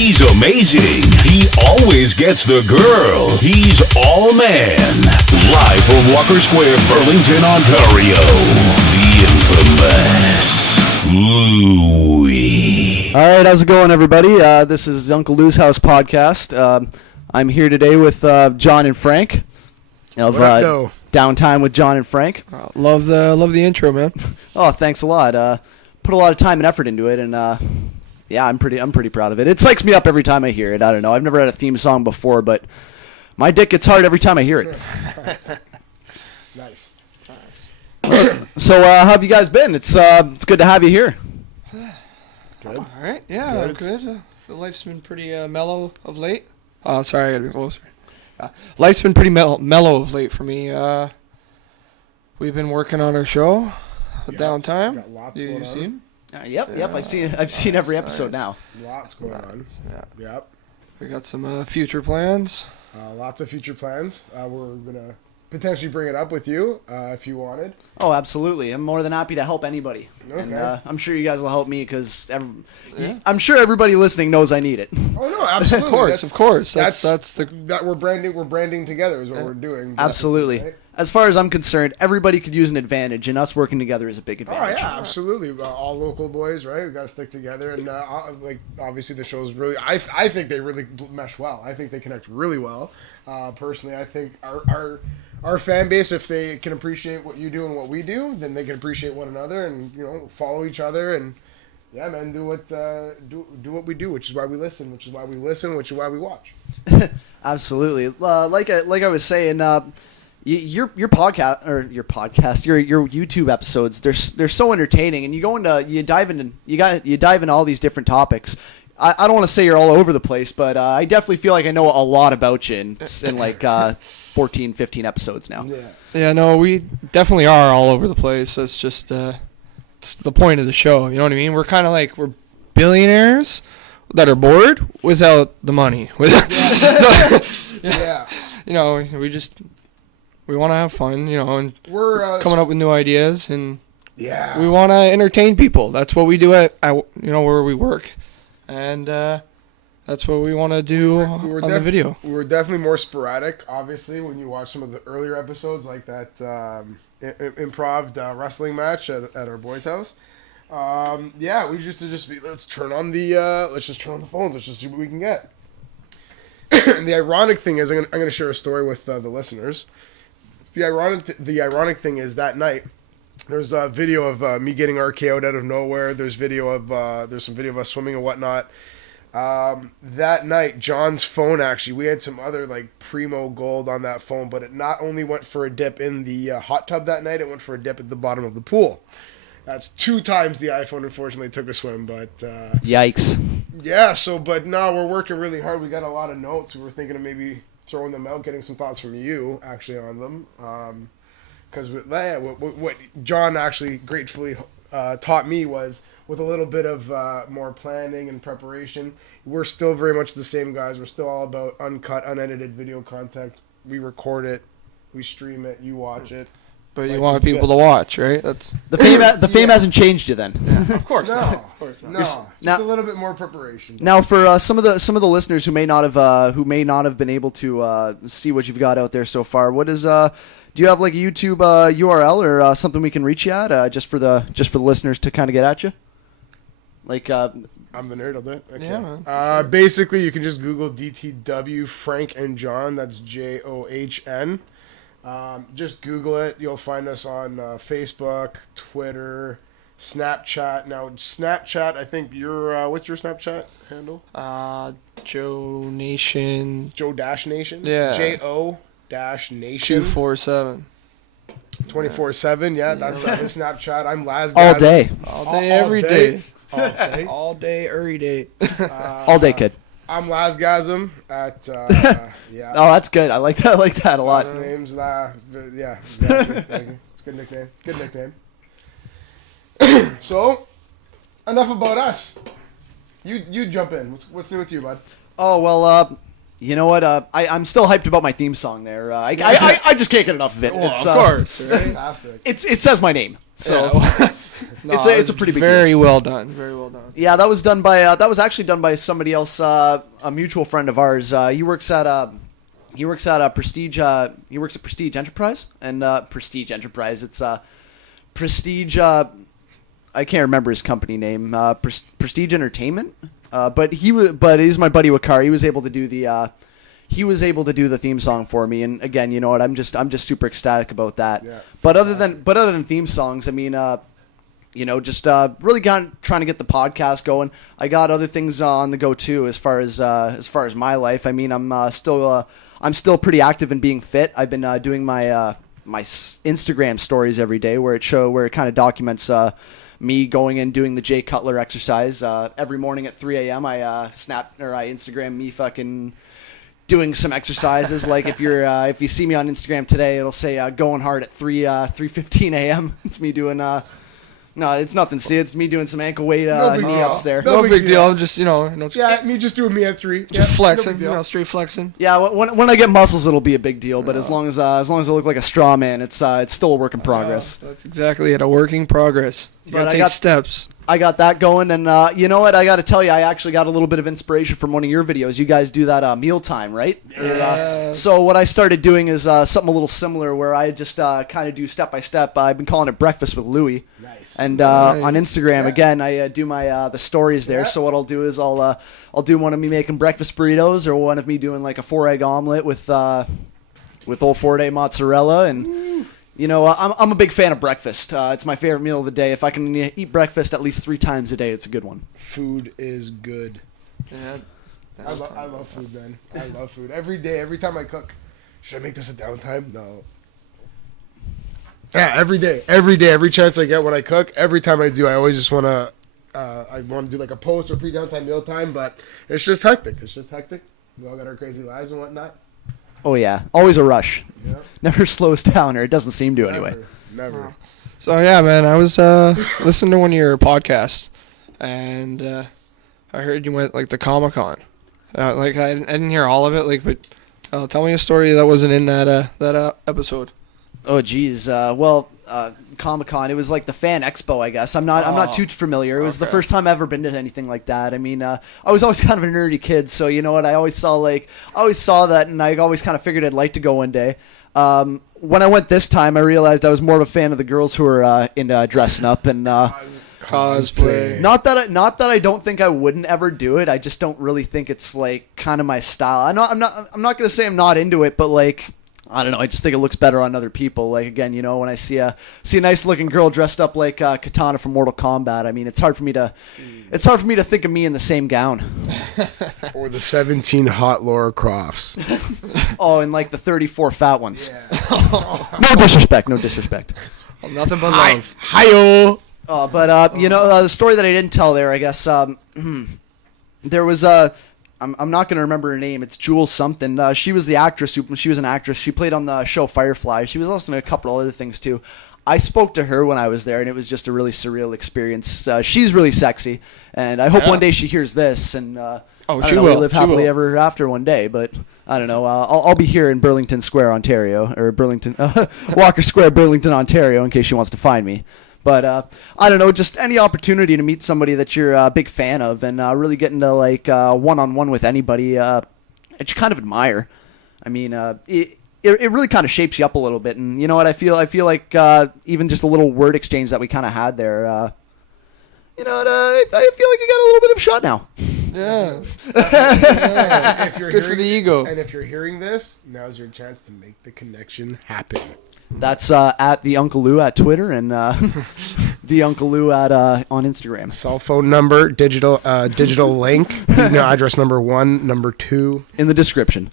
He's amazing. He always gets the girl. He's all man. Live from Walker Square, Burlington, Ontario. The infamous Louie. All right, how's it going, everybody? This is UNCLE LOU'S HOUS podcast. I'm here today with John and Frank of Downtime with John and Frank. Love the intro, man. Oh, thanks a lot. Put a lot of time and effort into it, and yeah, I'm pretty proud of it. It psychs me up every time I hear it. I don't know. I've never had a theme song before, but my dick gets hard every time I hear it. Nice. So, how have you guys been? It's good to have you here. Good. All right. Yeah, good. Life's been pretty mellow of late. Oh, sorry, I gotta be closer. Life's been pretty mellow of late for me. We've been working on our show, Downtime. Got lots Do going you on. see him? Yep. I've seen every episode now. Lots going on. Yeah. Yep. We got some future plans. Lots of future plans. We're gonna potentially bring it up with you if you wanted. Oh, absolutely. I'm more than happy to help anybody. Okay. And I'm sure you guys will help me because I'm sure everybody listening knows I need it. Oh no, absolutely. Of course. That's that we're branding together is what we're doing. Absolutely. Right? As far as I'm concerned, everybody could use an advantage, and us working together is a big Oh advantage. yeah, absolutely. All local boys, right? We got to stick together, and obviously the show's really. I think they really mesh well. I think they connect really well. Personally, I think our fan base, if they can appreciate what you do and what we do, then they can appreciate one another and follow each other and yeah, man, do what we do, which is why we listen, which is why we watch. Absolutely. Like I was saying. Your podcast or your YouTube episodes, they're so entertaining, and you dive into all these different topics. I don't want to say you're all over the place, but I definitely feel like I know a lot about you in like 14, 15 episodes now. Yeah, no, we definitely are all over the place. That's just it's the point of the show. You know what I mean? We're kind of like we're billionaires that are bored without the money. Yeah. We want to have fun, and we're coming up with new ideas, and yeah, we want to entertain people. That's what we do at where we work, and that's what we want to do on the video. We were definitely more sporadic, obviously, when you watch some of the earlier episodes, like that improv wrestling match at our boys' house. Yeah, we just be let's just turn on the phones. Let's just see what we can get. And the ironic thing is, I'm going to share a story with the listeners. The ironic thing is that night there's a video of me getting RKO'd out of nowhere. There's some video of us swimming and whatnot. That night, John's phone we had some other like primo gold on that phone, but it not only went for a dip in the hot tub that night, it went for a dip at the bottom of the pool. That's 2 times the iPhone unfortunately took a swim, but Yikes. Yeah. But no, we're working really hard. We got a lot of notes. We were thinking of maybe throwing them out, getting some thoughts from you actually on them, because what John actually gratefully taught me was with a little bit of more planning and preparation, we're still very much the same guys. We're still all about uncut, unedited video content. We record it, we stream it, you watch it. But you want people to watch, right? That's the fame hasn't changed you then. Yeah, of course not. Of course not. Just a little bit more preparation. Now, for some of the listeners who may not have been able to see what you've got out there so far, what is do you have like a YouTube URL or something we can reach you at just for the listeners to kind of get at you? Like I'm the nerd. I'll do it. Okay. Yeah, man. Basically, you can just Google DTW Frank and John. That's JOHN. Just Google it. You'll find us on Facebook, Twitter, Snapchat. Now, Snapchat, I think what's your Snapchat handle? Joe Nation. Joe Dash Nation? Yeah. JO Dash Nation. 247. 24/7. Yeah, that's his Snapchat. I'm Laz. All day. All day, every day. All day. All day, every day. All day, kid. I'm Lazgasm at yeah. Oh, that's good. I like that a lot. Last name's yeah, exactly. It's a good nickname. Good nickname. So, enough about us. You jump in. What's new with you, bud? Oh well, you know what? I'm still hyped about my theme song there. I just can't get enough of it. Well, It's, of course, right? Fantastic. It says my name. So No, it's a pretty big deal. Very well done. Very well done. Yeah, that was done by that was actually done by somebody else, a mutual friend of ours. He works at Prestige. He works at Prestige Enterprise and Prestige Enterprise. It's Prestige. I can't remember his company name. Prestige Entertainment. But he's my buddy Wakar. He was able to do the. He was able to do the theme song for me, and again, you know what? I'm just super ecstatic about that. Yeah, but other than theme songs, I mean, you know, just really trying to get the podcast going. I got other things on the go too, as far as my life. I mean, I'm still pretty active in being fit. I've been doing my Instagram stories every day, where it kind of documents me going and doing the Jay Cutler exercise every morning at 3 a.m. I Instagram me fucking doing some exercises. Like if you see me on Instagram today, it'll say going hard at 3:15 a.m. It's me doing no, it's nothing. See, it's me doing some ankle weight knee-ups there. No big deal. I'm just, yeah, me just doing me at 3. Just flexing, straight flexing. Yeah, when I get muscles, it'll be a big deal. But as long as I look like a straw man, it's still a work in progress. That's exactly it. A work in progress. You gotta take steps. I got that going, and you know what? I got to tell you, I actually got a little bit of inspiration from one of your videos. You guys do that mealtime, right? Yeah. So what I started doing is something a little similar, where I just kind of do step by step. I've been calling it Breakfast with Louie. Nice. And on Instagram, again, I do my the stories there. Yeah. So what I'll do is I'll do one of me making breakfast burritos, or one of me doing like a 4-egg omelet with old 4-day mozzarella and. Woo. You know, I'm a big fan of breakfast. It's my favorite meal of the day. If I can eat breakfast at least 3 times a day, it's a good one. Food is good. Yeah, I love food, man. I love food. Every day, every time I cook. Should I make this a downtime? No. Yeah, every day, every chance I get when I cook, every time I do, I always just want to do like a post or pre-downtime meal time, but it's just hectic. We all got our crazy lives and whatnot. Oh, yeah. Always a rush. Yep. Never slows down, or it doesn't seem to anyway. Never. So, yeah, man, I was listening to one of your podcasts, and I heard you went, like, to Comic-Con. I didn't hear all of it, but tell me a story that wasn't in that episode. Oh, geez. Comic-Con, it was like the fan expo, I guess. I'm not too familiar. It was the first time I've ever been to anything like that. I mean, I was always kind of a nerdy kid, so you know what? I always saw that, and I always kind of figured I'd like to go one day. When I went this time, I realized I was more of a fan of the girls who were into dressing up and cosplay. Not that I don't think I wouldn't ever do it. I just don't really think it's like kind of my style. I'm not gonna say I'm not into it, but like. I don't know. I just think it looks better on other people. Like again, you know, when I see a nice looking girl dressed up like Katana from Mortal Kombat, I mean, it's hard for me to think of me in the same gown. Or the 17 hot Laura Crofts. Oh, and like the 34 fat ones. Yeah. No disrespect. Well, nothing but love. Hi-yo. But you know, the story that I didn't tell there, I guess, there was a. I'm not going to remember her name. It's Jules something. She was the actress. She was an actress. She played on the show Firefly. She was also in a couple of other things too. I spoke to her when I was there, and it was just a really surreal experience. She's really sexy, and I hope one day she hears this. And she will. We live happily ever after one day. But I don't know. I'll be here in Burlington Square, Ontario, or Walker Square, Burlington, Ontario, in case she wants to find me. But I don't know, just any opportunity to meet somebody that you're a big fan of and really get into like one-on-one with anybody that you kind of admire. I mean, it really kind of shapes you up a little bit. And you know what? I feel like even just a little word exchange that we kind of had there, you know what? I feel like I got a little bit of a shot now. Yeah. Good for the ego. And if you're hearing this, now's your chance to make the connection happen. That's at the UNCLE Lou at Twitter and the UNCLE Lou at on Instagram. Cell phone number, digital link, email address number 1, number 2 in the description.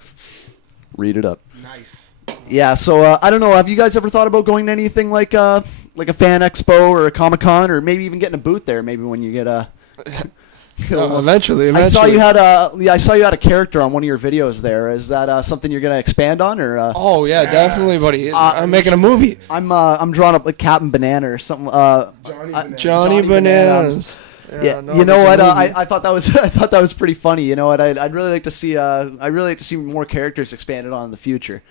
Read it up. Nice. Yeah. So I don't know. Have you guys ever thought about going to anything like a fan expo or a Comic-Con, or maybe even getting a booth there? Maybe when you get a. Eventually. I saw you had a character on one of your videos there. Is that something you're gonna expand on, or? Oh yeah, definitely, buddy. I'm making a movie. I'm drawing up like Captain Banana or something. Johnny Bananas. Yeah, you know what? I thought that was pretty funny. You know what? I'd really like to see more characters expanded on in the future.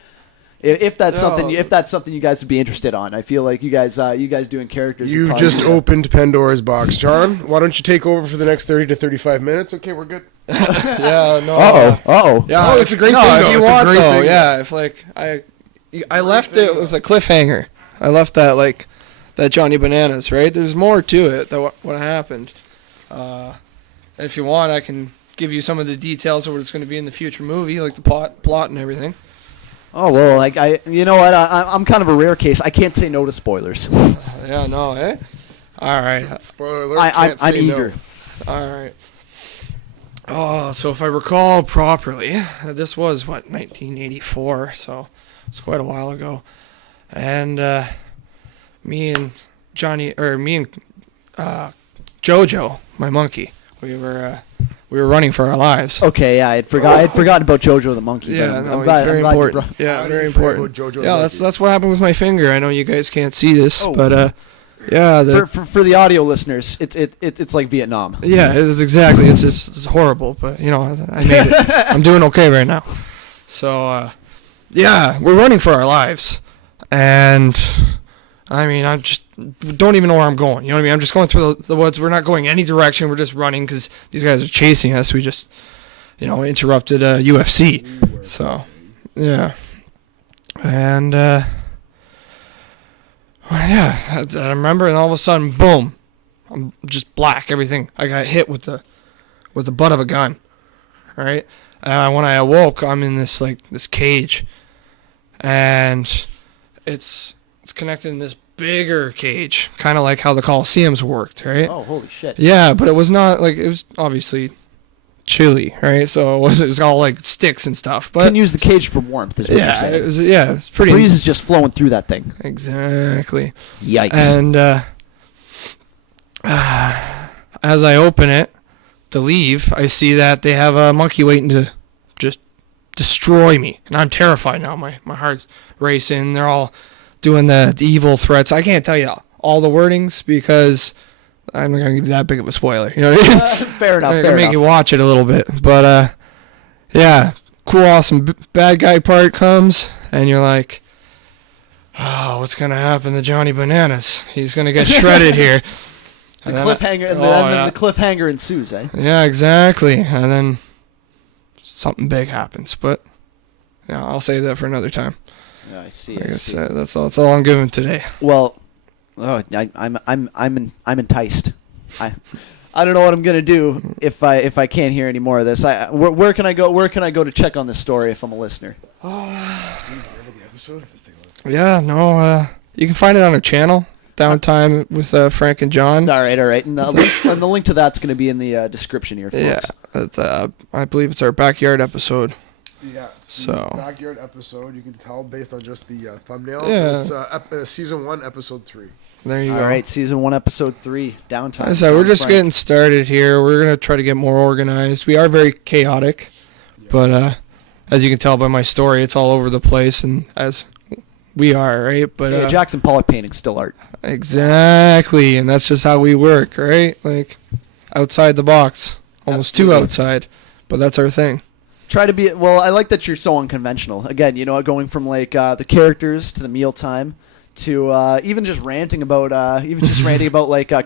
If that's something you guys would be interested on. I feel like you guys doing characters. You've just opened Pandora's box, John. Why don't you take over for the next 30 to 35 minutes? Okay, we're good. Yeah, no. Yeah, it's a great thing, if though. you It's a want, great though, thing. yeah. If I left it with a cliffhanger. I left that that Johnny Bananas, right? There's more to it that what happened. If you want, I can give you some of the details of what it's going to be in the future movie, like the plot and everything. Oh well, you know what? I'm kind of a rare case. I can't say no to spoilers. Yeah, no, eh? All right. Spoiler alert, I'm eager. No. All right. Oh, so if I recall properly, this was 1984, so it's quite a while ago, and me and Jojo, my monkey, we were running for our lives. Okay, yeah, I'd forgotten about Jojo the monkey. Yeah, but no, I'm glad, very I'm glad you important. Yeah, very important. Jojo Yeah, that's what happened with my finger. I know you guys can't see this, but yeah. For the audio listeners, it's like Vietnam. Yeah, it's exactly. It's horrible, but I made it. I'm doing okay right now. So yeah, we're running for our lives, and I just don't even know where I'm going. You know what I mean? I'm just going through the woods. We're not going any direction. We're just running because these guys are chasing us. We just, interrupted UFC. So, yeah. And, yeah, I remember, and all of a sudden, boom, I'm just black, everything. I got hit with the butt of a gun, right? When I awoke, I'm in this cage, and it's connected in this bigger cage, kind of like how the Coliseums worked, right? Oh, holy shit. Yeah, but it was not it was obviously chilly, right? So it was all like sticks and stuff. But you can use the cage for warmth, is what you're saying. It's pretty. Breeze is just flowing through that thing. Exactly. Yikes. And as I open it to leave, I see that they have a monkey waiting to just destroy me, and I'm terrified now. My heart's racing. They're all doing the evil threats. I can't tell you all the wordings because I'm not gonna give you that big of a spoiler. You know what I mean? Fair enough. I'm gonna make you watch it a little bit, but yeah, cool, awesome. Bad guy part comes, and you're like, oh, what's gonna happen to Johnny Bananas? He's gonna get shredded here. The cliffhanger ensues, eh? Yeah, exactly. And then something big happens, but yeah, I'll save that for another time. Yeah, I see. Like I said, that's all I'm giving today. Well, I'm enticed. I don't know what I'm gonna do if I can't hear any more of this. Where can I go? Where can I go to check on this story if I'm a listener? Yeah, no, you can find it on our channel, Downtime with Frank and John. All right, and the link to that's gonna be in the description here, folks. Yeah, I believe it's our backyard episode. Yeah, so backyard episode. You can tell based on just the thumbnail. Yeah. It's season 1, episode 3. There you go. All right, season 1, episode 3, Downtime. So we're just getting started here. We're gonna try to get more organized. We are very chaotic, but as you can tell by my story, it's all over the place, and as we are, right? But yeah, Jackson Pollock painting's still art. Exactly, and that's just how we work, right? Like outside the box, almost Absolutely. too outside, but that's our thing. Try to be I like that you're so unconventional. Again, going from the characters to the mealtime to even just ranting about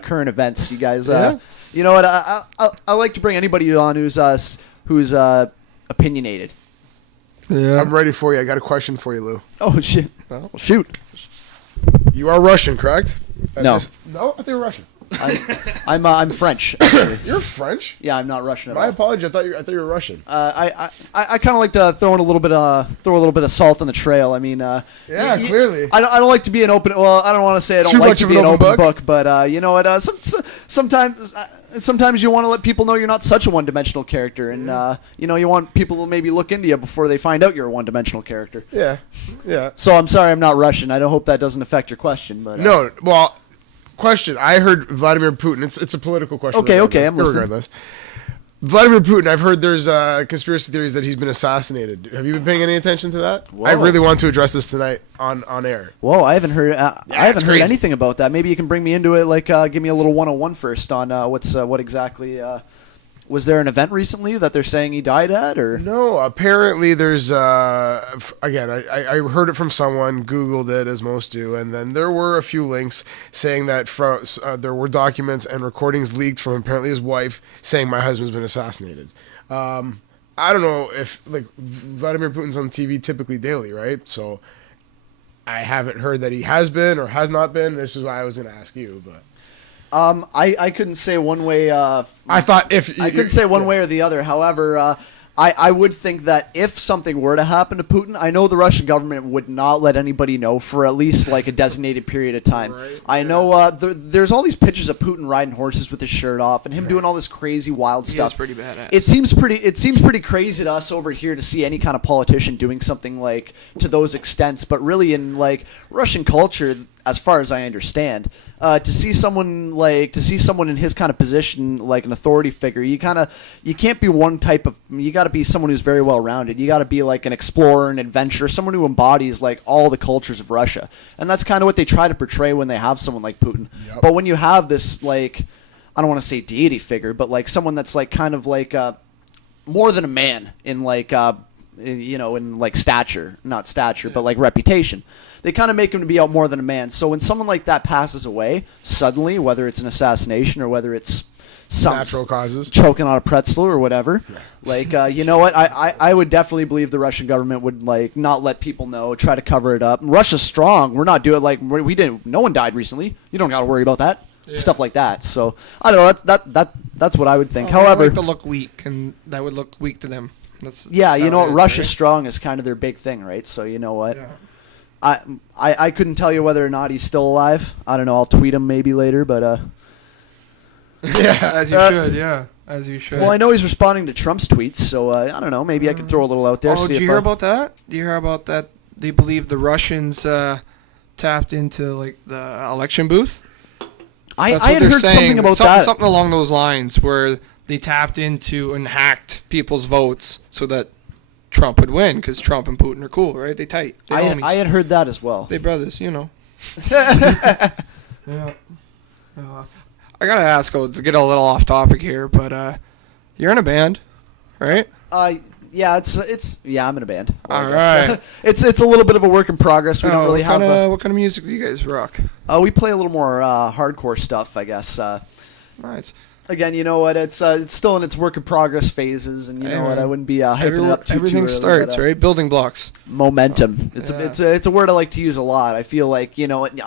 current events. You guys, Yeah. You know what? I like to bring anybody on who's opinionated. Yeah. I'm ready for you. I got a question for you, Lou. Oh shit! Well, shoot. You are Russian, correct? No. No, I thought you were Russian. I'm French. Actually. You're French? Yeah, I'm not Russian at My all. apologies. I thought you were Russian. I kind of like to throw a little bit of salt on the trail. I mean, Yeah, clearly. I don't like to be an open. Well, I don't want to say I don't Too like much to of be an an open open book? book, but you know what? Sometimes you want to let people know you're not such a one-dimensional character, and you want people to maybe look into you before they find out you're a one-dimensional character. Yeah, yeah. So I'm sorry I'm not Russian. I don't hope that doesn't affect your question, but No, well, question. I heard Vladimir Putin. It's a political question. Okay, regardless. I'm listening. Regardless. Vladimir Putin, I've heard there's conspiracy theories that he's been assassinated. Have you been paying any attention to that? Whoa. I really want to address this tonight on air. Whoa, I haven't heard. I haven't heard crazy. anything about that. Maybe you can bring me into it. Give me a little 101 first on what exactly Was there an event recently that they're saying he died at, or? No, apparently there's again, I heard it from someone, Googled it as most do, and then there were a few links saying that there were documents and recordings leaked from apparently his wife saying my husband's been assassinated. I don't know if like Vladimir Putin's on TV typically daily, right? So I haven't heard that he has been or has not been. This is why I was going to ask you, but. I couldn't say one way. I thought if I couldn't say one way or the other. However, I would think that if something were to happen to Putin, I know the Russian government would not let anybody know for at least like a designated period of time. Right, I know there's all these pictures of Putin riding horses with his shirt off and him doing all this crazy wild stuff. He is pretty badass. It seems pretty crazy to us over here to see any kind of politician doing something like to those extents. But really, in like Russian culture, as far as I understand, to see someone in his kind of position, like an authority figure, you can't be one type of. You got to be someone who's very well rounded. You got to be like an explorer, an adventurer, someone who embodies like all the cultures of Russia, and that's kind of what they try to portray when they have someone like Putin. Yep. But when you have this like, I don't want to say deity figure, but like someone that's like kind of like more than a man in like in like stature, not stature, but like reputation. They kind of make him to be out more than a man. So when someone like that passes away suddenly, whether it's an assassination or whether it's some natural causes, choking on a pretzel or whatever, like you know what, I would definitely believe the Russian government would like not let people know, try to cover it up. Russia's strong. We're not doing like we didn't. No one died recently. You don't got to worry about that. Yeah. Stuff like that. So I don't know. That's what I would think. However, like to look weak, and that would look weak to them. Yeah, you know what? Russia's strong is kind of their big thing, right? So you know what? Yeah. I couldn't tell you whether or not he's still alive. I don't know. I'll tweet him maybe later, but yeah, as you should. Yeah, as you should. Well, I know he's responding to Trump's tweets, so I don't know. Maybe I can throw a little out there. Oh, did you hear about that? Do you hear about that? They believe the Russians tapped into like the election booth. I had heard something about that. Something along those lines, where they tapped into and hacked people's votes so that Trump would win, because Trump and Putin are cool, right? They tight. I had heard that as well. They brothers, you know. Yeah. I gotta ask, to get a little off topic here, but you're in a band, right? Yeah, I'm in a band. All right. It's a little bit of a work in progress. We don't really have. What kind of music do you guys rock? We play a little more hardcore stuff, I guess. Nice. Again, you know what? It's still in its work in progress phases, and you know what? I wouldn't be hyping it up too everything early, starts, right? Building blocks. Momentum. It's a word I like to use a lot. I feel like, you know what?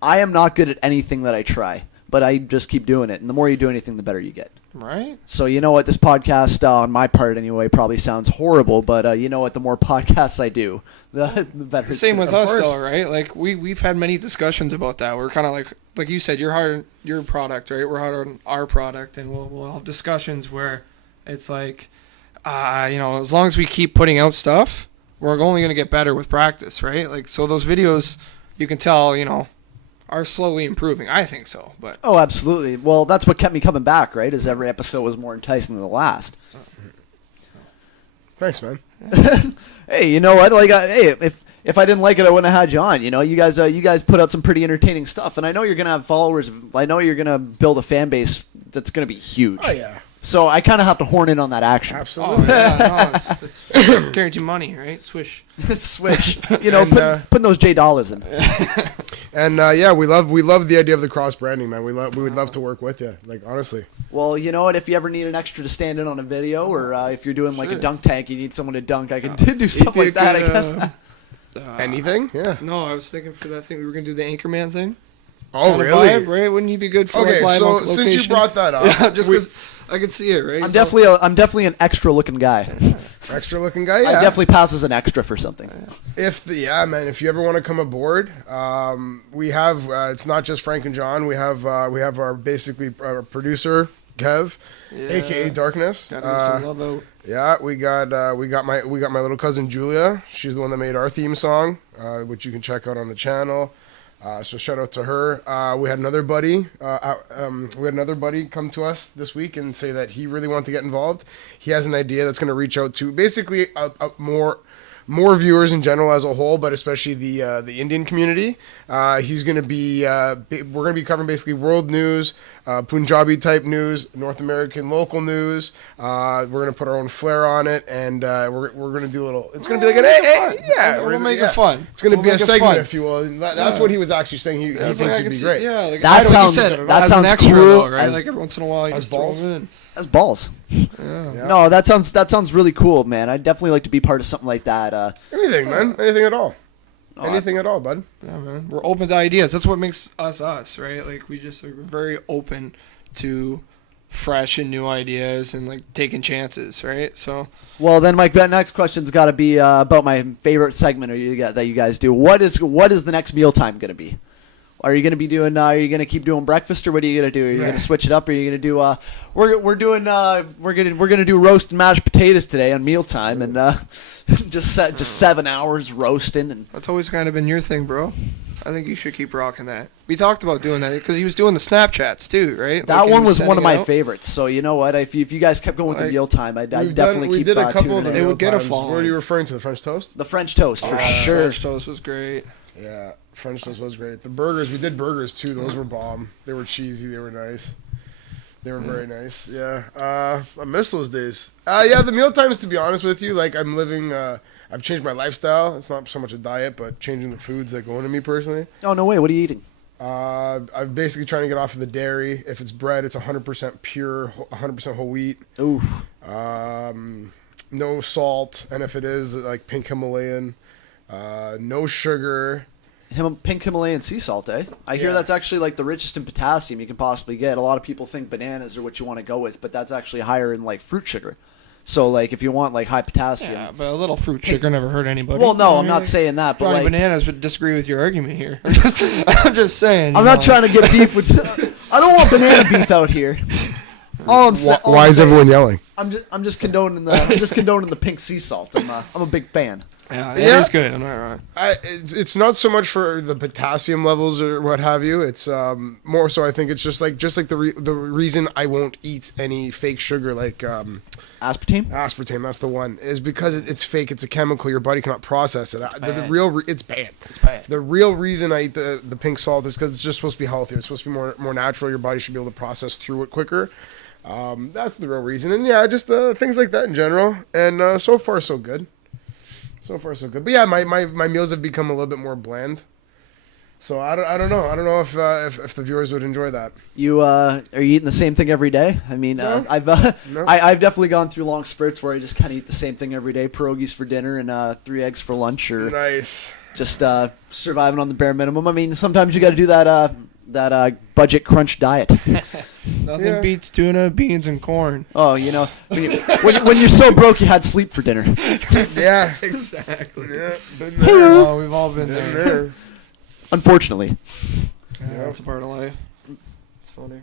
I am not good at anything that I try, but I just keep doing it, and the more you do anything, the better you get. Right. So you know what? This podcast, on my part anyway, probably sounds horrible, but you know what? The more podcasts I do, the better. Same with us, though, right? Like we've had many discussions about that. We're kind of like you said, you're hard on your product, right? We're hard on our product, and we'll have discussions where it's like, as long as we keep putting out stuff, we're only going to get better with practice, right? Like, so those videos, you can tell, are slowly improving. I think so, but oh, absolutely. Well, that's what kept me coming back, right? Is every episode was more enticing than the last. Thanks, man. Hey, you know what? Like, if I didn't like it, I wouldn't have had you on. You know, you guys put out some pretty entertaining stuff, and I know you're gonna have followers. I know you're gonna build a fan base that's gonna be huge. Oh yeah. So I kind of have to horn in on that action. Absolutely. Oh, yeah, no, it's guaranteed money, right? Swish. Swish. You know, putting those J dollars in. And we love the idea of the cross branding, man. We would love to work with you. Like, honestly. Well, you know what? If you ever need an extra to stand in on a video, or if you're doing like a dunk tank, you need someone to dunk. I could do something like that, I guess. Anything? Yeah. No, I was thinking for that thing we were gonna do the Anchorman thing. Oh, kind really? Vibe, right? Wouldn't he be good for okay, live so location? since you brought that up, yeah, just because I could see it, right? I'm definitely an extra looking guy. Extra looking guy. Yeah. I definitely pass as an extra for something. If you ever want to come aboard, we have. It's not just Frank and John. We have our basically our producer Kev, aka Darkness. Some love out. Yeah, we got my little cousin Julia. She's the one that made our theme song, which you can check out on the channel. So shout out to her. We had another buddy. Come to us this week and say that he really wanted to get involved. He has an idea that's going to reach out to basically more viewers in general as a whole, but especially the Indian community. He's going to be we're going to be covering basically world news, Punjabi type news, North American local news. We're gonna put our own flair on it, and we're gonna do a little. It's gonna be like an We'll make it fun. It's gonna We'll be a make it segment, fun. if you will. That's what he was actually saying. He thinks it'd be great. Yeah, like, That I know sounds- you said, that as an sounds extra, cool. though, right? As- Like every once in a while, you as just throw balls? them in. That's balls. Yeah. No, that sounds really cool, man. I'd definitely like to be part of something like that. Anything, man. Anything at all. Anything at all, bud. Yeah, man. We're open to ideas. That's what makes us us, right? Like we just are very open to fresh and new ideas and like taking chances, right? So Well, then, Mike, that next question's got to be about my favorite segment that you guys do. What is the next mealtime going to be? Are you going to be doing? Are you going to keep doing breakfast, or what are you going to do? Are you going to switch it up? Or are you going to do? We're going to do roast and mashed potatoes today on mealtime, and just 7 hours roasting. And that's always kind of been your thing, bro. I think you should keep rocking that. We talked about doing that because he was doing the Snapchats too, right? that Like, one he was one of my sending it out. favorites. So you know what? If you guys kept going with the Like, mealtime, I'd We definitely keep did a couple tuning of the in. It would get a meal times. following. What are you referring to? The French toast? The French toast for sure. French toast was great. Yeah, French toast was great. The burgers, we did burgers too. Those were bomb. They were cheesy. They were nice. They were very nice. Yeah. I miss those days. Yeah, the meal times, to be honest with you, like I'm living, I've changed my lifestyle. It's not so much a diet, but changing the foods that go into me personally. Oh no way! What are you eating? I'm basically trying to get off of the dairy. If it's bread, it's 100% pure, 100% whole wheat. Oof. No salt, and if it is, like pink Himalayan. No sugar. Pink Himalayan sea salt, eh? I hear Yeah. that's actually like the richest in potassium you can possibly get. A lot of people think bananas are what you want to go with, but that's actually higher in like fruit sugar. So like if you want like high potassium. Yeah, but a little fruit sugar never hurt anybody. Well, no, You I'm know, not saying that, but Johnny like Bananas would disagree with your argument here. I'm just saying. I'm not trying to get beef with. I don't want banana beef out here. All I'm saying. Why is everyone yelling? I'm just condoning the pink sea salt. I'm a big fan. Yeah, Yeah. it is good. I'm not wrong. It's not so much for the potassium levels or what have you. It's more so I think it's just like the reason I won't eat any fake sugar like Aspartame. aspartame. That's the one is because it's fake. It's a chemical. Your body cannot process it. It's banned. It's bad. The real reason I eat the pink salt is because it's just supposed to be healthier. It's supposed to be more natural. Your body should be able to process through it quicker. That's the real reason. And yeah, just things like that in general. And so far so good. So far, so good. But yeah, my meals have become a little bit more bland. So I don't know. I don't know if the viewers would enjoy that. You are you eating the same thing every day? I mean, No. I've No. I've definitely gone through long spurts where I just kind of eat the same thing every day: pierogies for dinner and 3 eggs for lunch, or Nice. just surviving on the bare minimum. I mean, sometimes you got to do that budget crunch diet. Nothing Yeah. beats tuna, beans, and corn. Oh, you know, when you're so broke, you had sleep for dinner. Yeah. Exactly. Yeah. Been there. Oh, we've all been Been there. there. Unfortunately. Yeah, that's a part of life. It's funny.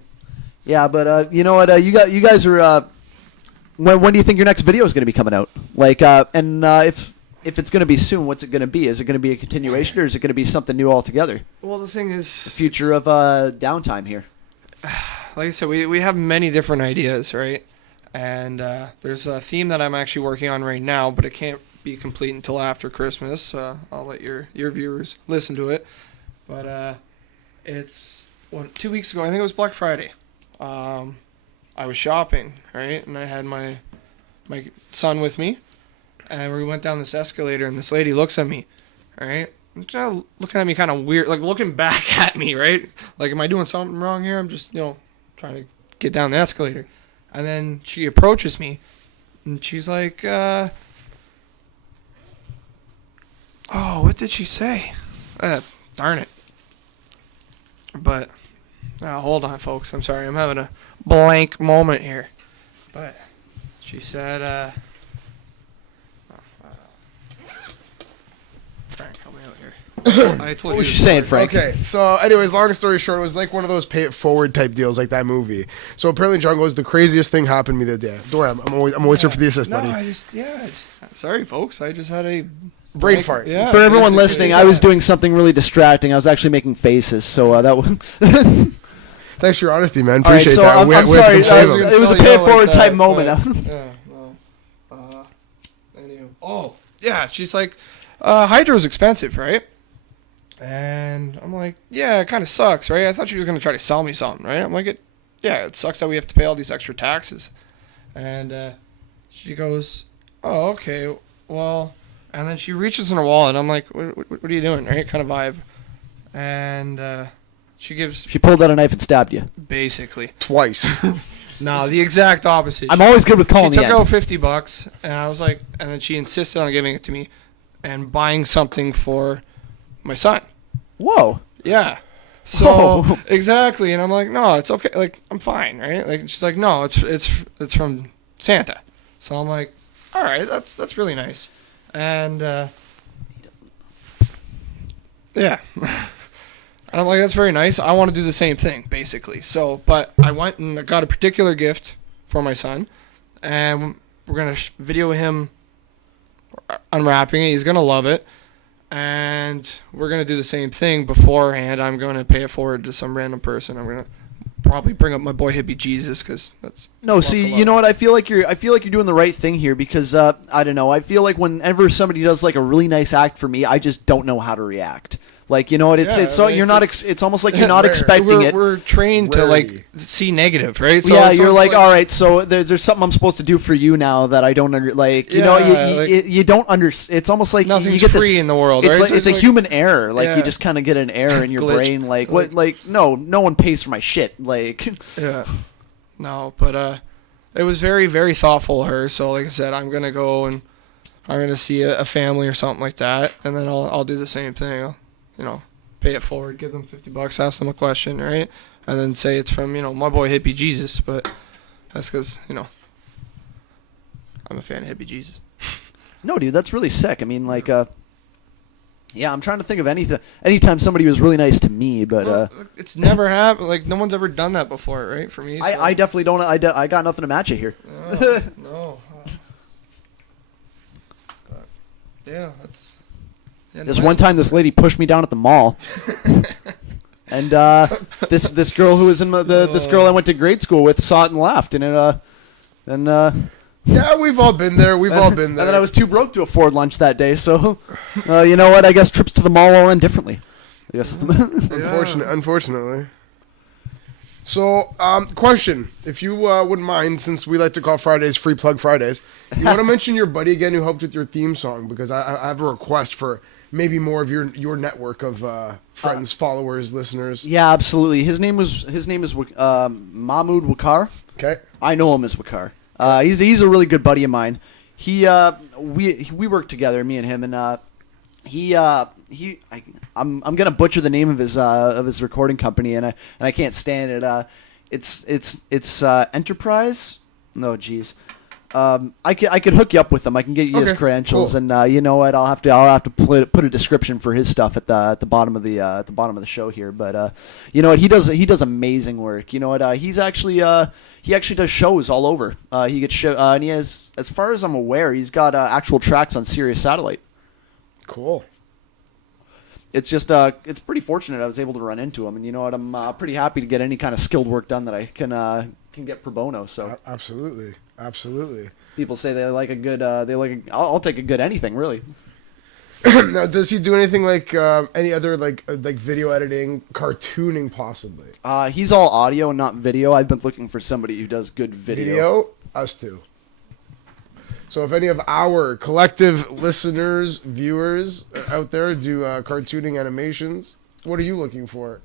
Yeah, but you know what? You guys are. When do you think your next video is going to be coming out? Like, if it's going to be soon, what's it going to be? Is it going to be a continuation, or is it going to be something new altogether? Well, the thing The is, future of downtime here. like I said, we have many different ideas, right? And there's a theme that I'm actually working on right now, but it can't be complete until after Christmas. I'll let your viewers listen to it. But it's 2 weeks ago. I think it was Black Friday. I was shopping, right, and I had my son with me, and we went down this escalator, and this lady looks at me, right, kind of looking at me kind of weird, like looking back at me, right, like, am I doing something wrong here? I'm just, trying to get down the escalator, and then she approaches me, and she's like, oh, what did she say? Darn it. But, hold on, folks. I'm sorry. I'm having a blank moment here. But she said, Frank, help me out here. I told What was you she saying, Frank? Okay, so anyways, long story short, it was like one of those pay it forward type deals, like that movie. So apparently, John goes, the craziest thing happened to me that day. Don't worry, I'm always here for the assist, No, buddy. sorry, folks. I just had a Brain fart. Yeah. For everyone basically, listening, yeah. I was doing something really distracting. I was actually making faces, so that was. Thanks for your honesty, man. All right, Appreciate so that. I'm We had to sorry. come save him. It was a Tell pay you it forward like type that, moment. but- Yeah, no. Anywho. Oh, yeah. She's like, hydro's expensive, right? And I'm like, yeah, it kind of sucks, right? I thought she was going to try to sell me something, right? I'm like, yeah, it sucks that we have to pay all these extra taxes. And she goes, oh, okay, well, and then she reaches in her wallet, and I'm like, what are you doing, right? Kind of vibe. And she pulled out a knife and stabbed you. basically. Twice. No, the exact opposite. I'm always good with calling She the took end. out $50, and I was like, and then she insisted on giving it to me and buying something for my son. Whoa. Yeah. So Whoa. exactly, and I'm like, no, it's okay. Like, I'm fine, right? Like, she's like, no, it's from Santa. So I'm like, all right, that's really nice. And yeah. And I'm like, that's very nice. I want to do the same thing, basically. So, but I went and got a particular gift for my son, and we're going to video him unwrapping it. He's going to love it. And we're going to do the same thing beforehand. I'm going to pay it forward to some random person. I'm going to probably bring up my boy Hippie Jesus, because that's... No, see, you know what? I feel like you're doing the right thing here, because I don't know. I feel like whenever somebody does like a really nice act for me, I just don't know how to react. Like, you know what? It's so like, you're not. It's almost like you're not expecting it. We're trained to like see negative, right? So yeah, it's you're like, like, all right. So there's something I'm supposed to do for you now that I don't like. You know, you don't It's almost like nothing's you get free this, in the world. It's right? like So it's a human error. Like yeah. you just kind of get an error in your Glitch. brain. Like what? Like no one pays for my shit. Like yeah, no, but it was very very thoughtful of her. So like I said, I'm gonna go and I'm gonna see a family or something like that, and then I'll do the same thing. I'll, pay it forward, give them $50, ask them a question, right? And then say it's from, my boy Hippie Jesus, but that's because, I'm a fan of Hippie Jesus. no, dude, that's really sick. I mean, like, yeah, I'm trying to think of anytime somebody was really nice to me, but it's never happened. Like, no one's ever done that before, right? For me, so. I definitely don't. I got nothing to match it here. No. Yeah, that's. Yeah, This one time, this lady pushed me down at the mall, and this girl who was in this girl I went to grade school with saw it and laughed, and Yeah, we've all been there. We've all been there. And then I was too broke to afford lunch that day, so you know what? I guess trips to the mall all end differently. I guess. Unfortunately. So, question: if you wouldn't mind, since we like to call Fridays Free Plug Fridays, you want to mention your buddy again who helped with your theme song, because I have a request for maybe more of your network of friends, followers, listeners. Yeah, absolutely. His name is Mahmoud Wakar. Okay. I know him as Wakar. He's a really good buddy of mine. We work together, me and him, and I'm gonna butcher the name of his recording company, and I can't stand it. It's Enterprise. No, jeez. I could hook you up with him. I can get you his credentials, cool. and you know what? I'll have to put a description for his stuff at the bottom of the show here. But you know what? He does amazing work. You know what? He actually does shows all over. He gets and he has, as far as I'm aware, he's got actual tracks on Sirius Satellite. Cool. It's just it's pretty fortunate I was able to run into him, and you know what? I'm pretty happy to get any kind of skilled work done that I can get pro bono. So Absolutely. People say they like a good I'll take a good anything, really. Now, does he do anything like any other like video editing, cartooning, possibly? He's all audio and not video. I've been looking for somebody who does good video. Us too. So if any of our collective listeners, viewers out there do cartooning animations, what are you looking for?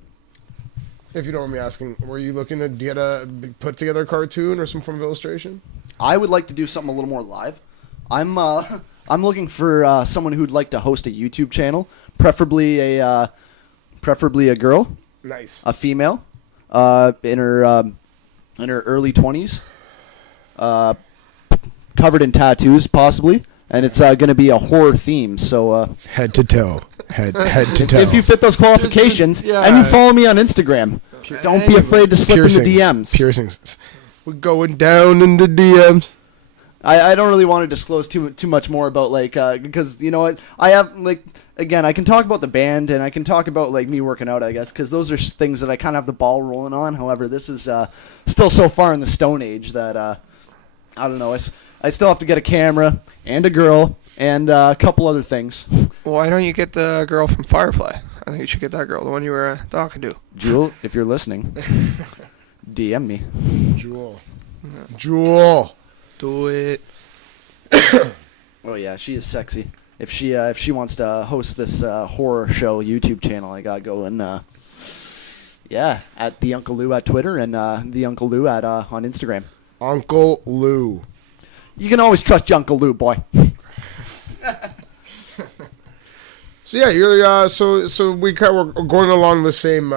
If you don't mind me asking, were you looking to get a put together cartoon or some form of illustration? I would like to do something a little more live. I'm looking for someone who'd like to host a YouTube channel, preferably a girl, Nice. a female, in her early 20s, covered in tattoos possibly, and it's going to be a horror theme. So Head to toe. Head to toe. if you fit those qualifications and you follow me on Instagram, don't be afraid to slip into DMs. Piercings. We're going down into DMs. I don't really want to disclose too much more about because you know what, I have again, I can talk about the band and I can talk about me working out, I guess, because those are things that I kind of have the ball rolling on. However, this is still so far in the Stone Age that I don't know. I still have to get a camera and a girl and a couple other things. Why don't you get the girl from Firefly? I think you should get that girl, the one you were talking to. Jewel, if you're listening. DM me. Jewel. Jewel. Do it. Oh yeah, she is sexy. If she wants to host this horror show YouTube channel, I gotta go and at the Uncle Lou at Twitter and the Uncle Lou at on Instagram. Uncle Lou. You can always trust your Uncle Lou, boy. So yeah, you're so we're going along the same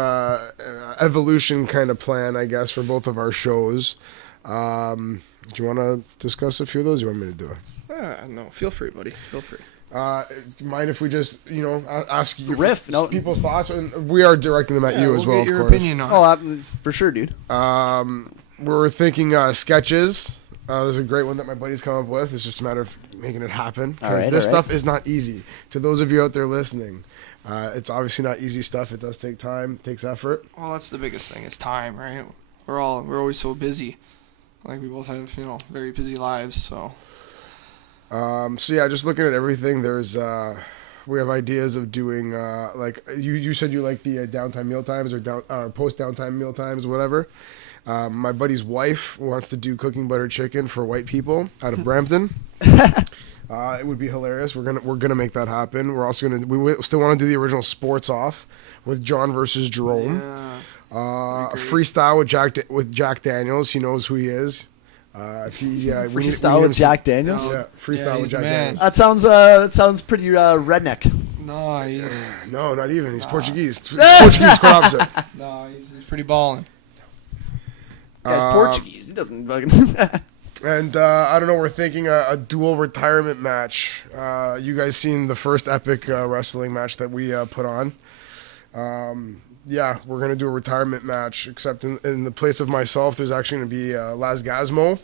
evolution kind of plan, I guess, for both of our shows. Do you want to discuss a few of those? Or you want me to do it? No, feel free, buddy. Feel free. Do you mind if we just ask you people's thoughts? And we are directing them at you as well. Get your of course. opinion on it. For sure, dude. We're thinking sketches. There's a great one that my buddy's come up with. It's just a matter of making it happen. Because this stuff is not easy. To those of you out there listening, it's obviously not easy stuff. It does take time, takes effort. Well, that's the biggest thing is time, right? We're always so busy. Like we both have, very busy lives, so. So yeah, just looking at everything, there's we have ideas of doing like you said you like the downtime meal times or post downtime meal times, whatever. My buddy's wife wants to do cooking butter chicken for white people out of Brampton. It would be hilarious. We're gonna make that happen. We're also we still want to do the original sports off with John versus Jerome. Yeah. Freestyle with Jack Daniels. He knows who he is. Freestyle with Jack Daniels. Yeah, freestyle with Jack Daniels. That sounds pretty redneck. No, he's No, not even. He's Portuguese. Portuguese is quite opposite. no, he's pretty balling. Guy's Portuguese. He doesn't fucking. And I don't know. We're thinking a dual retirement match. You guys seen the first epic wrestling match that we put on? Yeah, we're gonna do a retirement match. Except in the place of myself, there's actually gonna be Las Gazmo,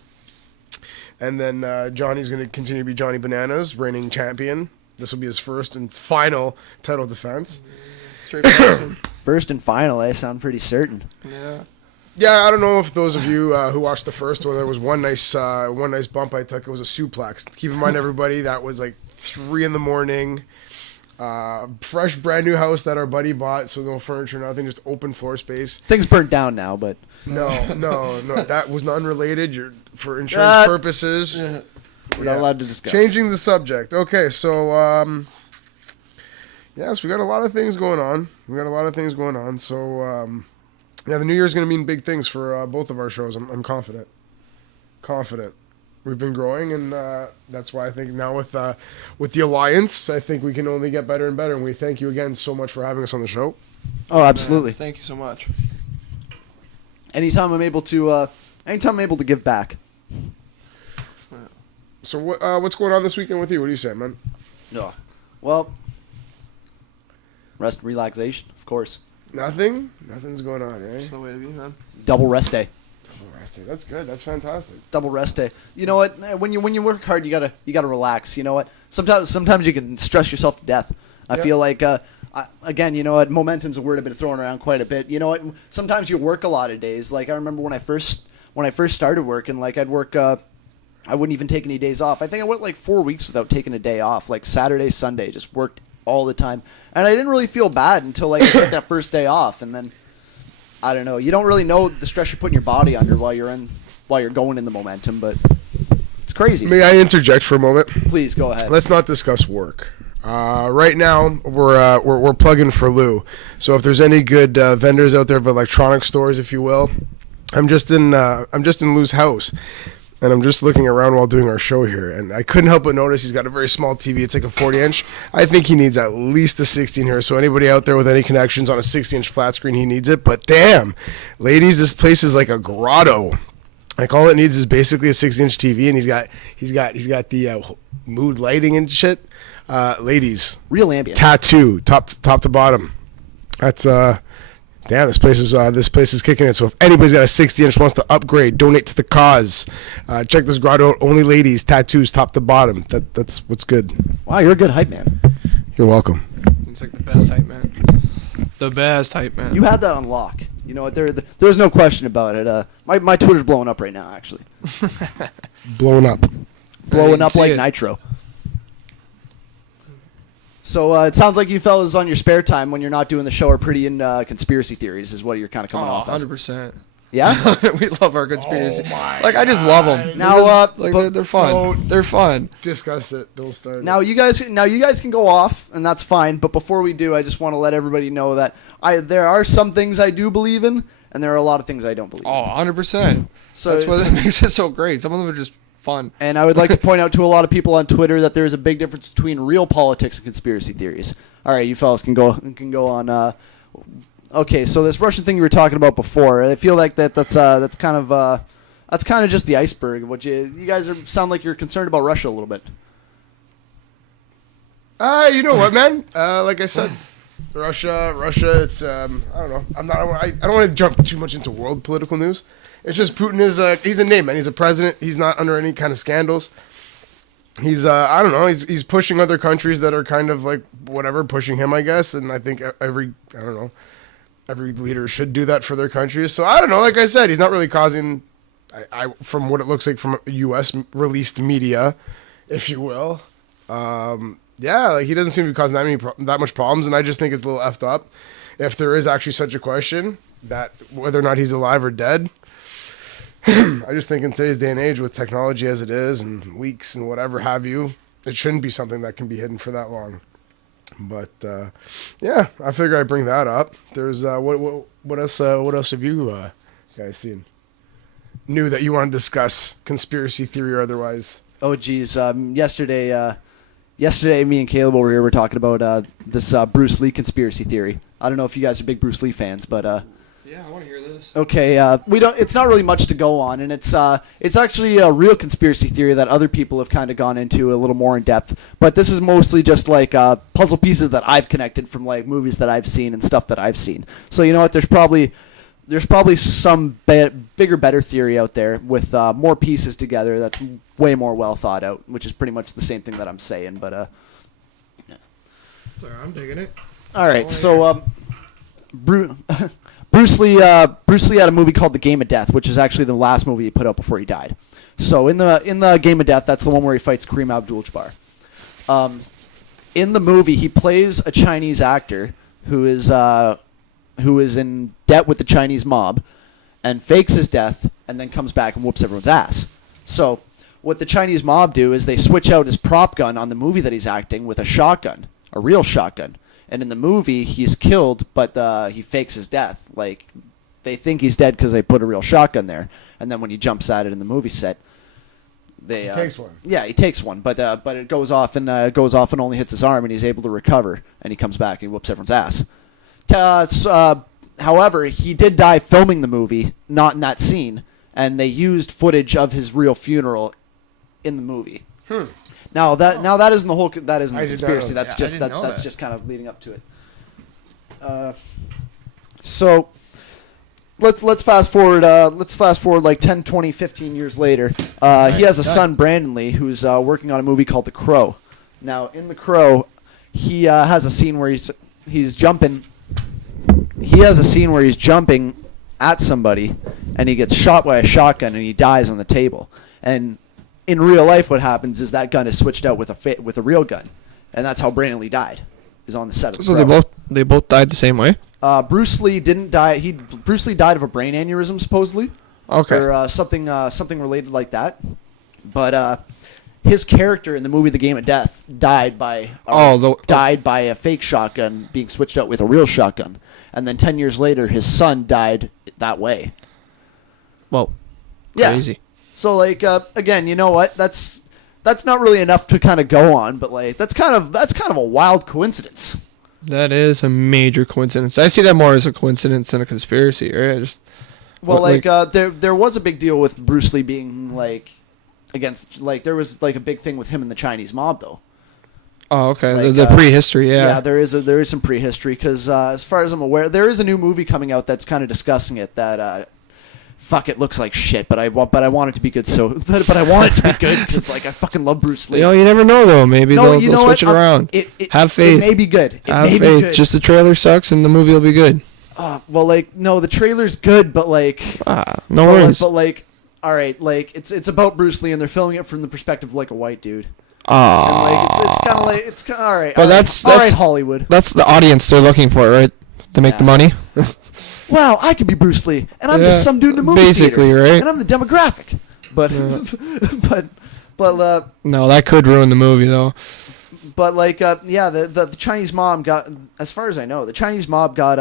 and then Johnny's gonna continue to be Johnny Bananas, reigning champion. This will be his first and final title defense. Straight person. First and final, sound pretty certain. Yeah. Yeah, I don't know if those of you who watched the first one, there was one nice bump I took. It was a suplex. Keep in mind, everybody, that was like 3 a.m. Fresh, brand new house that our buddy bought, so no furniture, nothing, just open floor space. Things burnt down now, but No, that was unrelated. For insurance purposes, we're not allowed to discuss. Changing the subject. Okay, so yes, we got a lot of things going on. So yeah, the new year is going to mean big things for both of our shows. I'm confident. We've been growing, and that's why I think now with the Alliance, I think we can only get better and better. And we thank you again so much for having us on the show. Oh, absolutely. Thank you so much. Anytime I'm able to give back. So what's going on this weekend with you? What do you say, man? No. Well, rest and relaxation, of course. Nothing's going on, eh? That's the way to be, man. Double rest day. That's good. That's fantastic. Double rest day. You know what? When you work hard, you gotta relax. You know what? Sometimes you can stress yourself to death. I feel like again, you know what? Momentum's a word I've been throwing around quite a bit. You know what? Sometimes you work a lot of days. Like I remember when I first started working, like I'd work. I wouldn't even take any days off. I think I went like 4 weeks without taking a day off. Like Saturday, Sunday, just worked all the time, and I didn't really feel bad until like I took that first day off, and then I don't know. You don't really know the stress you're putting your body under while you're going in the momentum, but it's crazy. May I interject for a moment? Please go ahead. Let's not discuss work. Right now, we're plugging for Lou. So if there's any good vendors out there of electronic stores, if you will, I'm just in Lou's house. And I'm just looking around while doing our show here, and I couldn't help but notice he's got a very small TV. It's like a 40-inch. I think he needs at least a 16 here. So anybody out there with any connections on a 60-inch flat screen, he needs it. But damn, ladies, this place is like a grotto. Like all it needs is basically a 60-inch TV, and he's got the mood lighting and shit. Ladies, real ambient tattoo, top to bottom. That's damn, this place is kicking it. So if anybody's got a 60-inch wants to upgrade, donate to the cause, check this grotto out. Only ladies, tattoos, top to bottom. That's what's good. Wow, you're a good hype man. You're welcome. It's like the best hype man. The best hype man. You had that on lock. You know what? There's no question about it. My Twitter's blowing up right now, actually. Blowing up like it. nitro. So it sounds like you fellas on your spare time when you're not doing the show are pretty in conspiracy theories is what you're kind of coming off as. 100%. Yeah. We love our conspiracy. Oh my like I just love them. Now, They're fun. They're fun. Discuss it. Don't start. Now you guys can go off, and that's fine. But before we do, I just want to let everybody know that there are some things I do believe in, and there are a lot of things I don't believe in. Oh, 100%. So That's what makes it so great. Some of them are just fun. And I would like to point out to a lot of people on Twitter that there is a big difference between real politics and conspiracy theories. All right, you fellas can go on. Okay, so this Russian thing you were talking about before, I feel like that's kind of just the iceberg. What you guys sound like you're concerned about Russia a little bit. You know what, man? Like I said, Russia. It's I don't know. I don't want to jump too much into world political news. It's just Putin is he's a name, man. He's a president. He's not under any kind of scandals. He's I don't know. He's pushing other countries that are kind of like whatever pushing him, I guess. And I think every leader should do that for their countries. So I don't know. Like I said, he's not really causing. I from what it looks like from U.S. released media, if you will. Yeah, like he doesn't seem to be causing that much problems, and I just think it's a little effed up. If there is actually such a question that whether or not he's alive or dead, I just think in today's day and age with technology as it is and leaks and whatever have you, it shouldn't be something that can be hidden for that long. But yeah, I figured I'd bring that up. There's what else have you guys seen? New that you want to discuss, conspiracy theory or otherwise? Oh geez, yesterday me and Caleb over here were talking about this Bruce Lee conspiracy theory. I don't know if you guys are big Bruce Lee fans, but yeah, I want to hear this. okay, we don't. It's not really much to go on, and it's actually a real conspiracy theory that other people have kind of gone into a little more in depth. But this is mostly just like puzzle pieces that I've connected from like movies that I've seen and stuff that I've seen. So you know what? There's probably some bigger, better theory out there with more pieces together that's way more well thought out, which is pretty much the same thing that I'm saying. But yeah. Sorry, I'm digging it. All right, so Bruce Lee had a movie called The Game of Death, which is actually the last movie he put out before he died. So in the Game of Death, that's the one where he fights Kareem Abdul-Jabbar. In the movie, he plays a Chinese actor who is in debt with the Chinese mob and fakes his death and then comes back and whoops everyone's ass. So what the Chinese mob do is they switch out his prop gun on the movie that he's acting with a shotgun, a real shotgun. And in the movie, he's killed, but he fakes his death. Like, they think he's dead because they put a real shotgun there. And then when he jumps at it in the movie set, he takes one. Yeah, he takes one, but it goes off and only hits his arm, and he's able to recover. And he comes back and he whoops everyone's ass. However, he did die filming the movie, not in that scene, and they used footage of his real funeral in the movie. Now that isn't the whole. That isn't the conspiracy. That's just that's just kind of leading up to it. So let's fast forward. Let's fast forward like 10, 20, 15 years later. He has a son, Brandon Lee, who's working on a movie called The Crow. Now in The Crow, he has a scene where he's jumping. He has a scene where he's jumping at somebody, and he gets shot by a shotgun, and he dies on the table. And in real life, what happens is that gun is switched out with a real gun, and that's how Brandon Lee died. Is on the set of The Crow. So they both died the same way. Bruce Lee didn't die. Bruce Lee died of a brain aneurysm supposedly. Okay. Or something related like that. But his character in the movie The Game of Death died by a fake shotgun being switched out with a real shotgun, and then 10 years later, his son died that way. Well, Yeah. crazy. So like again, you know what? That's not really enough to kind of go on, but like that's kind of a wild coincidence. That is a major coincidence. I see that more as a coincidence than a conspiracy, right? There was a big deal with Bruce Lee being like against, like there was like a big thing with him and the Chinese mob though. Oh, okay. Like, the prehistory, yeah. Yeah, there is some prehistory because as far as I'm aware, there is a new movie coming out that's kind of discussing it. That fuck, it looks like shit, but I want it to be good. But I want it to be good because like I fucking love Bruce Lee. You never know though. Maybe they'll switch it around. Have faith. It may be good. Have faith. Good. Just the trailer sucks and the movie will be good. Well, like no, the trailer's good, but like no worries. But like, all right, like it's about Bruce Lee and they're filming it from the perspective of like a white dude. Ah. And like it's kind of like all right. But all right, Hollywood. That's the audience they're looking for, right? To make the money. wow, I could be Bruce Lee, and I'm just some dude in the movie basically, theater, right? and I'm the demographic. But, no, that could ruin the movie though. But like, the Chinese mob got, as far as I know, the Chinese mob got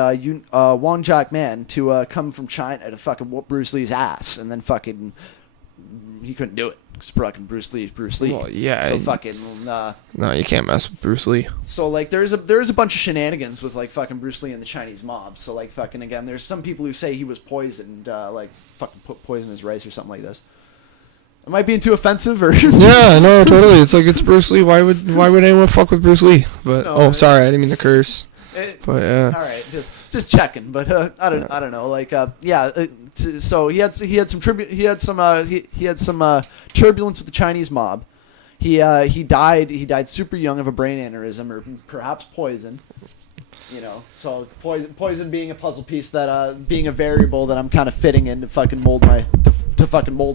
Wong Jack Man to come from China to fucking whoop Bruce Lee's ass, and then fucking he couldn't do it because fucking Bruce Lee. Well, yeah. So fucking no, you can't mess with Bruce Lee. So like, there's a bunch of shenanigans with like fucking Bruce Lee and the Chinese mob. So like, fucking again, there's some people who say he was poisoned, like fucking put poison in his rice or something like this. Am I being too offensive or? Yeah, no, totally. It's like it's Bruce Lee. Why would anyone fuck with Bruce Lee? But sorry, I didn't mean to curse. But yeah. All right, just checking. But I don't know. Like so he had some turbulence with the Chinese mob. He died super young of a brain aneurysm or perhaps poison. You know, so poison being a puzzle piece that being a variable that I'm kind of fitting in to fucking mold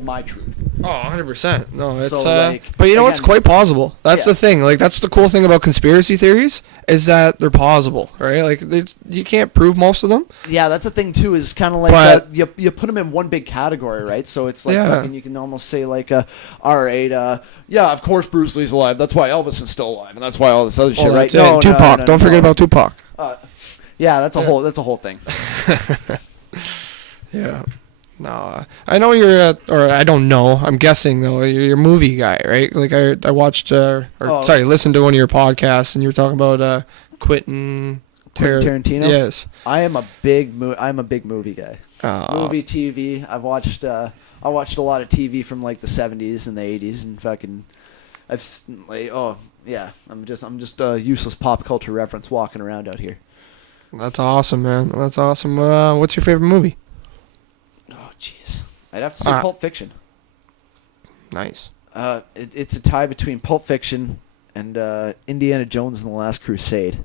my truth. Oh, 100%. No, it's so, but you know what's quite plausible. That's the thing. Like that's the cool thing about conspiracy theories is that they're plausible, right? Like you can't prove most of them. Yeah, that's the thing too. Is kind of like you put them in one big category, right? So it's like fucking, you can almost say like, all right, yeah, of course Bruce Lee's alive. That's why Elvis is still alive, and that's why all this other shit, right? No, Tupac. Don't forget about Tupac. Yeah, that's a whole thing. Yeah. No, I know you're, or I don't know. I'm guessing though. You're a movie guy, right? Like I watched, listened to one of your podcasts, and you were talking about Quentin Tarantino. Yes, I am a big movie guy. Movie, TV. I watched a lot of TV from like the 70s and the 80s, and fucking, I'm just a useless pop culture reference walking around out here. That's awesome, man. That's awesome. What's your favorite movie? Oh, jeez. I'd have to say Pulp Fiction. Nice. It's a tie between Pulp Fiction and Indiana Jones and the Last Crusade.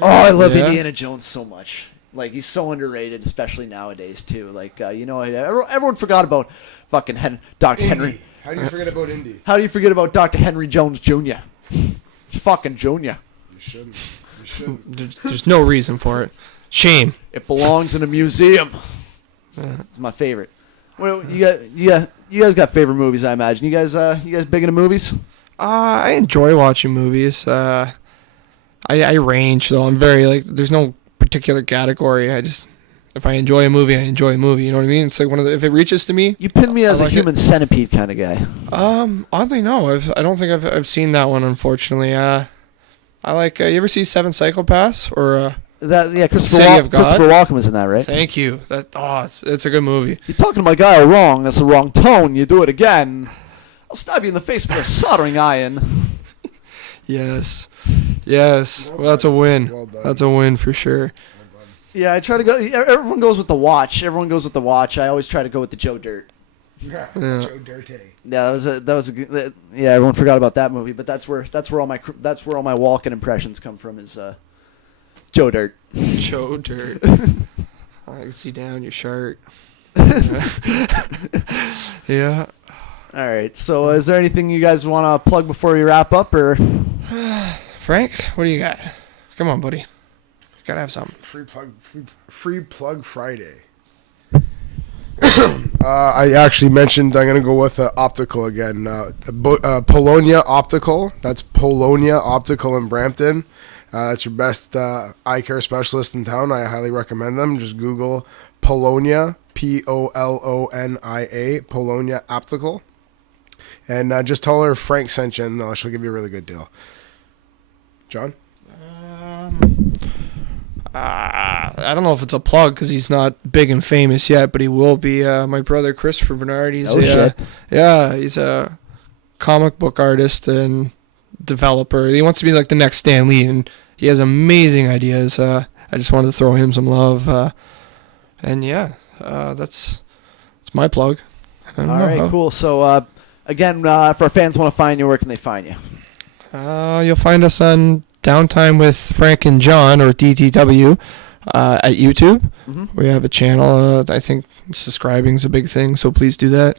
Oh, I love Indiana Jones so much. Like, he's so underrated, especially nowadays, too. Like, everyone forgot about fucking Dr. Henry. How do you forget about Indy? How do you forget about Dr. Henry Jones Jr.? Fucking Jr. You shouldn't. There's no reason for it. Shame. It belongs in a museum. It's my favorite. Well, you guys got favorite movies, I imagine. You guys big into movies? I enjoy watching movies. I range though. I'm very there's no particular category. If I enjoy a movie, I enjoy a movie. You know what I mean? It's like if it reaches to me. You pin me as a human centipede kind of guy. Oddly no. I don't think I've seen that one, unfortunately. I like. You ever see Seven Psychopaths or? Christopher Walken was in that, right? Thank you. It's a good movie. You're talking to my guy wrong. That's the wrong tone. You do it again, I'll stab you in the face with a soldering iron. Yes. Well, that's a win. Well done. That's a win for sure. Yeah, I try to go. Everyone goes with the watch. I always try to go with the Joe Dirt. Yeah. Joe Dirty. Yeah, that was a good. Yeah, everyone forgot about that movie, but that's where all my Walken impressions come from is Joe Dirt. Joe Dirt. I can see down your shirt. Yeah. All right. So, is there anything you guys want to plug before we wrap up, or? Frank, what do you got? Come on, buddy. Gotta have something. Free plug Friday. I actually mentioned I'm gonna go with optical again. Polonia Optical. That's Polonia Optical in Brampton. That's your best eye care specialist in town. I highly recommend them. Just Google Polonia, Polonia, Polonia Optical, and just tell her Frank sent you, and she'll give you a really good deal. John? I don't know if it's a plug because he's not big and famous yet, but he will be. My brother Christopher Bernard. He's he's a comic book artist and developer. He wants to be like the next Stan Lee, and he has amazing ideas. I just wanted to throw him some love, that's my plug. All right, cool. So again, if our fans want to find you, where can they find you? You'll find us on Downtime with Frank and John, or DTW, at YouTube. Mm-hmm. We have a channel. I think subscribing is a big thing, so please do that.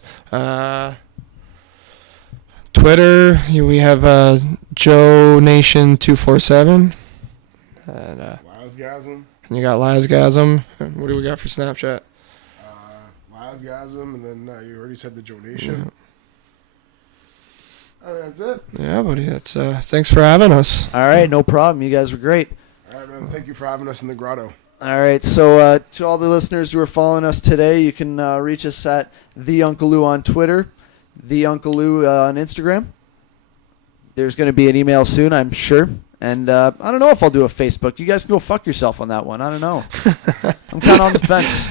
Twitter, we have Joe Nation 247. And Wowsgasm. And you got Lasgasm. And what do we got for Snapchat? Lasgasm, and then you already said the donation. That's it. Yeah, buddy. That's thanks for having us. All right, no problem. You guys were great. All right, man. Thank you for having us in the grotto. All right, so to all the listeners who are following us today, you can reach us at @TheUncleLou on Twitter, @TheUncleLou on Instagram. There's going to be an email soon, I'm sure. And I don't know if I'll do a Facebook. You guys can go fuck yourself on that one. I don't know. I'm kind of on the fence.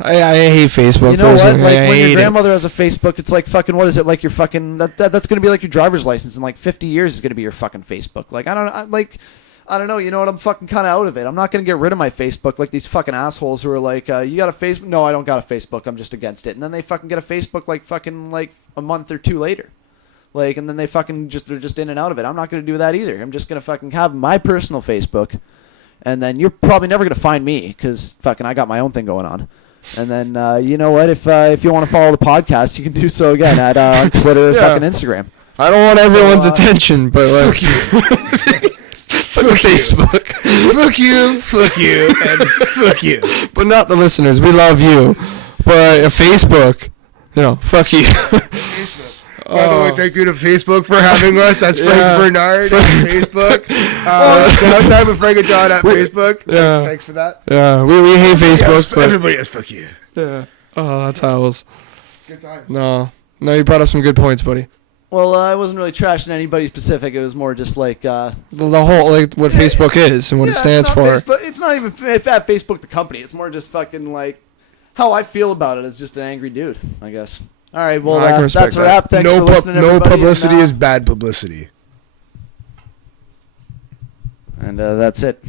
I hate Facebook. You know what? Personally. Like I when your hate grandmother has a Facebook, it's like fucking. What is it? Like your fucking. That's gonna be like your driver's license in like 50 years is gonna be your fucking Facebook. Like I don't know. You know what? I'm fucking kind of out of it. I'm not gonna get rid of my Facebook like these fucking assholes who are like, you got a Facebook? No, I don't got a Facebook. I'm just against it. And then they fucking get a Facebook like fucking like a month or two later. Like, and then they're just in and out of it. I'm not going to do that either. I'm just going to fucking have my personal Facebook. And then you're probably never going to find me because fucking I got my own thing going on. And then, you know what? If you want to follow the podcast, you can do so again at on Twitter, fucking Instagram. I don't want everyone's attention, but like, fuck Facebook. Fuck you, and fuck you. But not the listeners. We love you. But Facebook, fuck you. By the way, thank you to Facebook for having us. That's Frank Bernard on Facebook. Downtime with Frank and John at Facebook. Yeah. Thanks for that. Yeah, we hate Facebook. But Everybody has fuck you. Yeah. Oh, that's Howells. Good time. No, you brought up some good points, buddy. Well, I wasn't really trashing anybody specific. It was more just like the whole like what Facebook is and what it stands for. It's not even at Facebook the company. It's more just fucking like how I feel about it as just an angry dude, I guess. All right, well, that's a wrap. Thanks for listening, everybody. No publicity is bad publicity. And that's it.